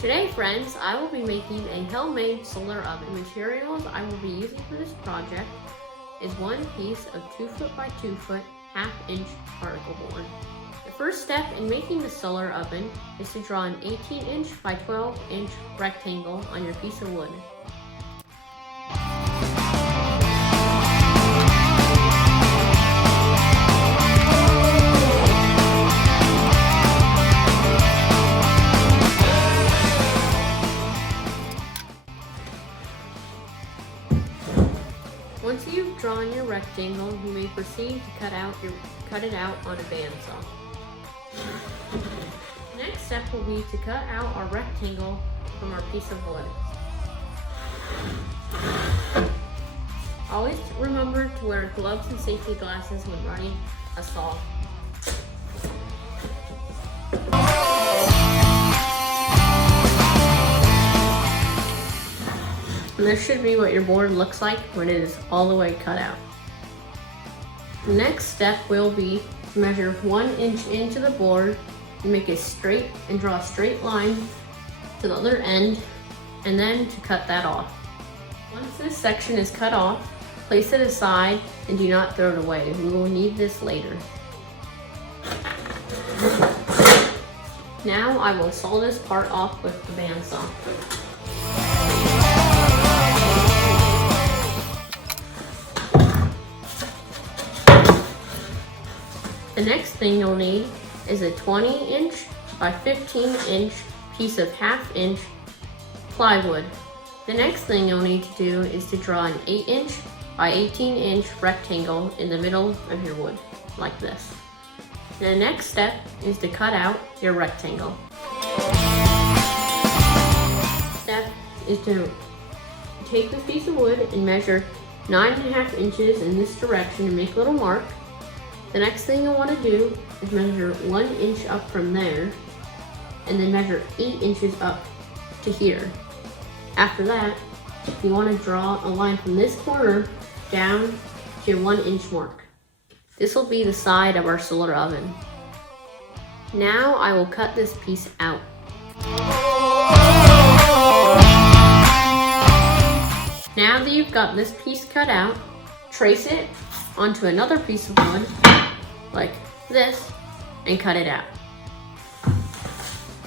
Today, friends, I will be making a homemade solar oven. The materials I will be using for this project is one piece of 2 foot by 2 foot, 1/2 inch particle board. The first step in making the solar oven is to draw an 18 inch by 12 inch rectangle on your piece of wood. Once you've drawn your rectangle, you may proceed to cut it out on a bandsaw. The next step will be to cut out our rectangle from our piece of wood. Always remember to wear gloves and safety glasses when running a saw. And this should be what your board looks like when it is all the way cut out. The next step will be to measure 1 inch into the board and draw a straight line to the other end, and then to cut that off. Once this section is cut off, place it aside and do not throw it away. We will need this later. Now I will saw this part off with the bandsaw. The next thing you'll need is a 20 inch by 15 inch piece of 1/2 inch plywood. The next thing you'll need to do is to draw an 8 inch by 18 inch rectangle in the middle of your wood, like this. The next step is to cut out your rectangle. Step is to take this piece of wood and measure 9.5 inches in this direction and make a little mark. The next thing you'll want to do is measure 1 inch up from there, and then measure 8 inches up to here. After that, you want to draw a line from this corner down to your 1 inch mark. This will be the side of our solar oven. Now I will cut this piece out. Now that you've got this piece cut out, trace it onto another piece of wood, like this, and cut it out.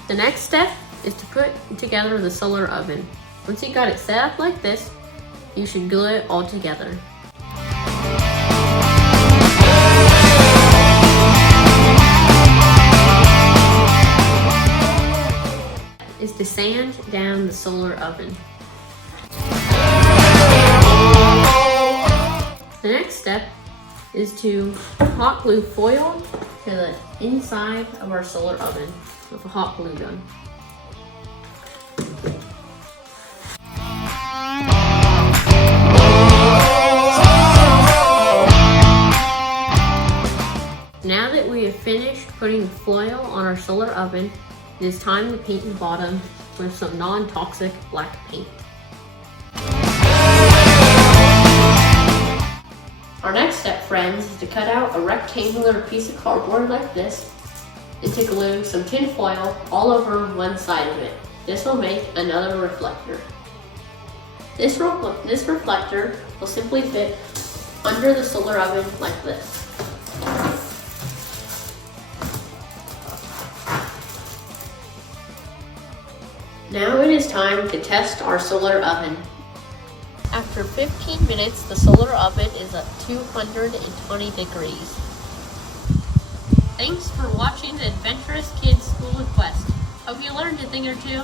The next step is to put together the solar oven. Once you got it set up like this, you should glue it all together. Is to sand down the solar oven. The next step is to hot glue foil to the inside of our solar oven with a hot glue gun. Now that we have finished putting foil on our solar oven, it is time to paint the bottom with some non-toxic black paint. Our next step, friends, is to cut out a rectangular piece of cardboard like this and to glue some tin foil all over one side of it. This will make another reflector. This reflector will simply fit under the solar oven like this. Now it is time to test our solar oven. After 15 minutes, the solar oven is at 220 degrees. Thanks for watching the Adventurous Kids School of Quest. Hope you learned a thing or two.